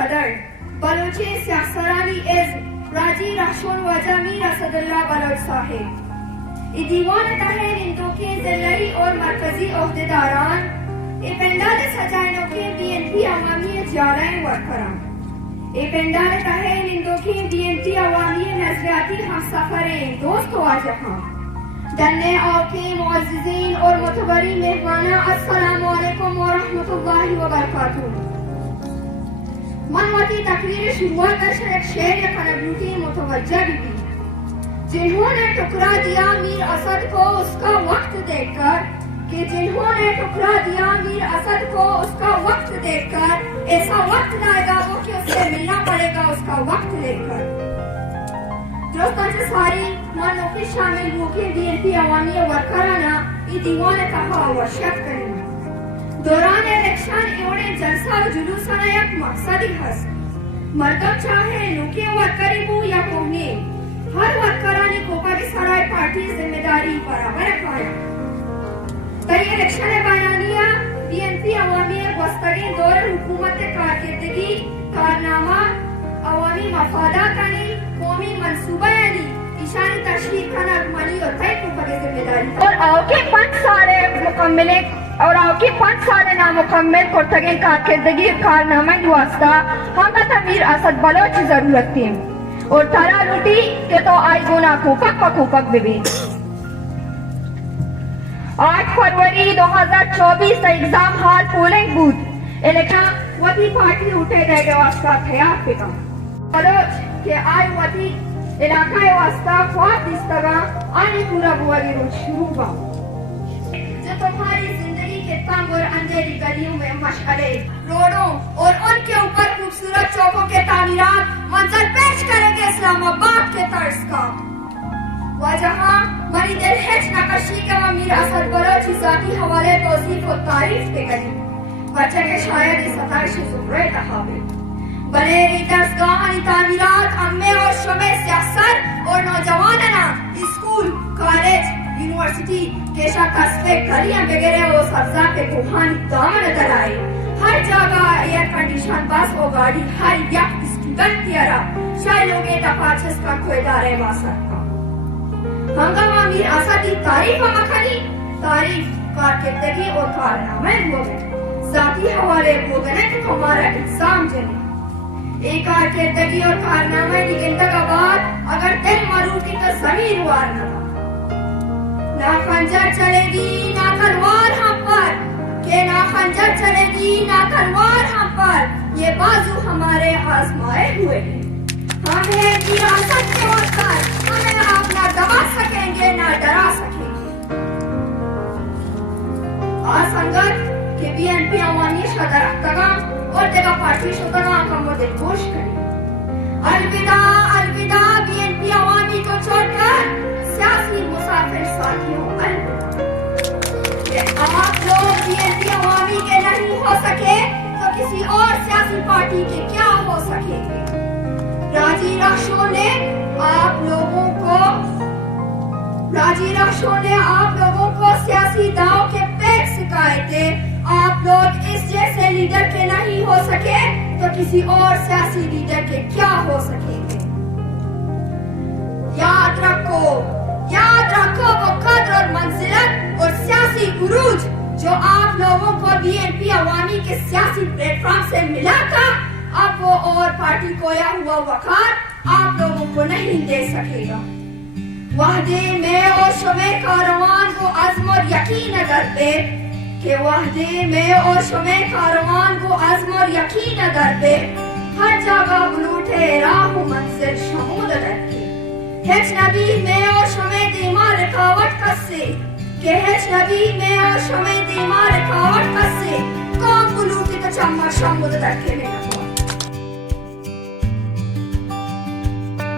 صدر بلوچی سیاسرانی از راجی رحشون و جمیل اسد اللہ بلوچ صاحب ای دیوان تحریر اندوکی ضلعی اور مرکزی عہدیداران ای پنڈال سجائنوں کے بی این پی عوامی جالائیں ورکران ای پنڈال تحریر اندوکی بی این پی عوامی نظریاتی ہم سفریں دوست و آجہاں دننے آقی معززین اور متبری مہمانہ السلام علیکم ورحمۃ اللہ وبرکاتہ من واتی تقریر شروعات در ایک شعر کنبیوتی متوجہ بھی جنہوں نے ٹکرا دیا میر اسد کو اس کا وقت دیکھ کر کہ جنہوں نے ٹکرا دیا میر اسد کو اس کا وقت دیکھ کر ایسا وقت لائے گا وہ کہ اس سے ملنا پڑے گا اس کا وقت لے کر دوستان سے ساری منوں کی شامل ہو کے بی این پی عوامی ورکرانہ ای دیوان تہا وشیت کریں دوران الیکشن ایوڑے جلسہ و جلوسانہ یک مقصدی ہست مردم چاہے نوکے ورکری بو یا کوہنے ہر ورکرانی کوپا کی سرائے پارٹی ذمہ داری برابر رکھایا تری الیکشن بیانیہ بی این پی عوامی گوستگی دور حکومت کارکردگی کارنامہ عوامی مفادات انی قومی منصوبہ یعنی ایشانی تشہیر کنک منی اور تائی کوپا کی ذمہ داری اور آؤ کے 5 سارے مکملے اور آؤ کی 5 سارے نامکمل کرتگین کارکردگی کارنامہ واسطہ ہم کا تمیر اسد بلوچ ضرورت تھی اور ترا لوٹی کہ تو آئی گونا کوپک و کوپک بھی 8 فروری 2024 exam hall polling booth election وطی پارٹی اٹھے گئے گے واسطہ خیاب پہ بلوچ کہ آئی وطی علاقہ واسطہ خواب دستگا آنی پورا بوالی روز شروع با جو تمہاری زندگی کے تنگ اور اندھیری گلیوں میں مشعلے روڈوں اور ان کے اوپر خوبصورت چوکوں کے تعمیرات منظر پیش کریں گے اسلام آباد کے طرز کا وجہاں منی دل ہچ نقشی کے امیر اسد بلوچی ذاتی حوالے توصیف و تعریف پہ گئی بچے کے شاید اس ستائش زبرے تحابے بلیری درسگاہانی تعمیرات امے اور شمع سیاست اور نوجواننا اسکول کالج یونیورسٹی کیشا قصبے گلیاں وغیرہ وہ سبزہ کے کوہانی دامن دلائی ہر جگہ ایئر کنڈیشن بس و گاڑی ہر یک اسٹوڈنٹ تیارا شاہ لوگے تپاچس کا کوئی دارے واسط کا ہنگامہ میر اسدی تعریف مکھنی تعریف کارکردگی اور کارنامے ہو گئے ذاتی حوالے ہو گئے کہ تمہارا الزام جنے ایک کارکردگی اور کارنامے نکلتا کا بعد اگر دل معروف کی تو ضمیر وار نہ نہ خنجر چلے گی نہ تلوار ہم پر کہ نہ خنجر چلے گی نہ تلوار ہم پر یہ بازو ہمارے آزمائے ہوئے ہیں ہم ہیں وراثت کے ورکر ہمیں آپ نہ دبا سکیں گے نہ ڈرا سکیں گے آسنگت کہ بی این پی عوامی شدہ رختگاں اور دیگا پارٹی شدگاں کا مدل گوش کریں الوداع الوداع بی این پی عوامی کو چھوڑ کر سیاسی مسافر ساتھیوں الوداع کہ آپ لوگ بی این پی عوامی کے نہیں ہو سکے تو کسی اور سیاسی پارٹی کے کیا ہو سکیں گے راجی رخشوں نے آپ لوگوں کو سیاسی داؤ کے پیٹ سکھائے تھے آپ لوگ اس جیسے لیڈر کے نہیں ہو سکے تو کسی اور سیاسی لیڈر کے کیا ہو سکیں گے یاد رکھو وہ قدر اور منزلت اور سیاسی عروج جو آپ لوگوں کو بی این پی عوامی کے سیاسی پلیٹ فارم سے ملا تھا اب وہ اور پارٹی کویا ہوا وقار آپ لوگوں کو نہیں دے سکے گا وحدے میں اور شمع کاروان کو عزم اور یقین اگر دے کہ وحدے میں اور شمع کاروان کو عزم اور یقین اگر دے ہر جگہ بلوٹے راہ و منزل شمود رکھے ہیچ نبی میں اور شمع دیما رکاوٹ کسے کہ ہیچ نبی میں اور شمع دیما رکاوٹ کسے کام بلوٹی تو چمہ شمود رکھے میں